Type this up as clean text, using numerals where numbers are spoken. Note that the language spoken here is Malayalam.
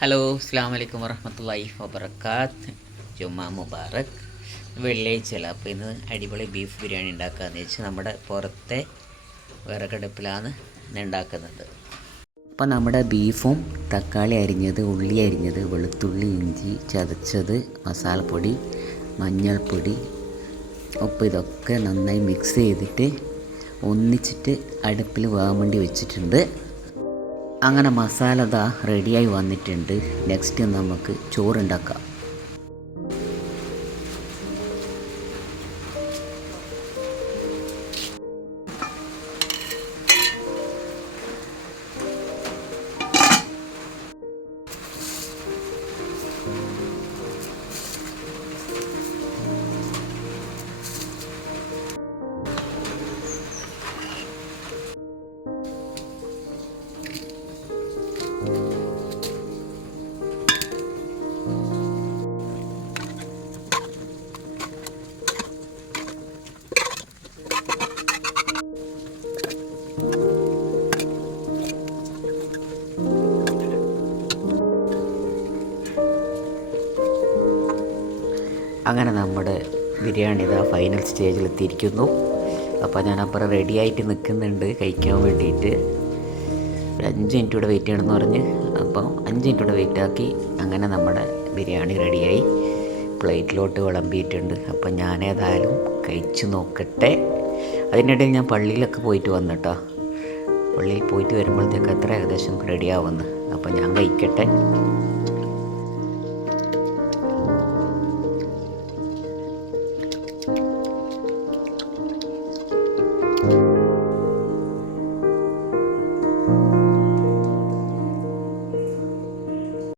ഹലോ അസ്സാം വലൈക്കും വറഹമത്തല്ലാഹി വബർക്കാത്ത്. ജുമാ മുബാറക്. വെള്ളിയാഴ്ചയല്ല, അപ്പോൾ ഇന്ന് അടിപൊളി ബീഫ് ബിരിയാണി ഉണ്ടാക്കാമെന്ന് വെച്ച് നമ്മുടെ പുറത്തെ വിറകടുപ്പിലാണ് ഇന്ന് ഉണ്ടാക്കുന്നത്. അപ്പോൾ നമ്മുടെ ബീഫും തക്കാളി അരിഞ്ഞത്, ഉള്ളി അരിഞ്ഞത്, വെളുത്തുള്ളി, ഇഞ്ചി ചതച്ചത്, മസാലപ്പൊടി, മഞ്ഞൾപ്പൊടി, ഉപ്പ് ഇതൊക്കെ നന്നായി മിക്സ് ചെയ്തിട്ട് ഒന്നിച്ചിട്ട് അടുപ്പിൽ വേവാൻ വേണ്ടി വെച്ചിട്ടുണ്ട്. അങ്ങനെ മസാല ദാ റെഡിയായി വന്നിട്ടുണ്ട്. നെക്സ്റ്റ് നമുക്ക് ചോറുണ്ടാക്കാം. അങ്ങനെ നമ്മുടെ ബിരിയാണി ഇതാ ഫൈനൽ സ്റ്റേജിലെത്തിയിരിക്കുന്നു. അപ്പോൾ ഞാൻ അപ്പുറം റെഡിയായിട്ട് നിൽക്കുന്നുണ്ട് കഴിക്കാൻ വേണ്ടിയിട്ട്. ഒരു 5 മിനിറ്റ് കൂടെ വെയിറ്റ് ചെയ്യണമെന്ന് പറഞ്ഞ്, അപ്പോൾ 5 മിനിറ്റ് കൂടെ വെയിറ്റാക്കി. അങ്ങനെ നമ്മുടെ ബിരിയാണി റെഡിയായി പ്ലേറ്റിലോട്ട് വിളമ്പിയിട്ടുണ്ട്. അപ്പോൾ ഞാനേതായാലും കഴിച്ചു നോക്കട്ടെ. അതിനിടയിൽ ഞാൻ പള്ളിയിലൊക്കെ പോയിട്ട് വന്നിട്ടോ. പള്ളിയിൽ പോയിട്ട് വരുമ്പോഴത്തേക്ക് എത്ര ഏകദേശം റെഡിയാവുമെന്ന്. അപ്പോൾ ഞാൻ കഴിക്കട്ടെ.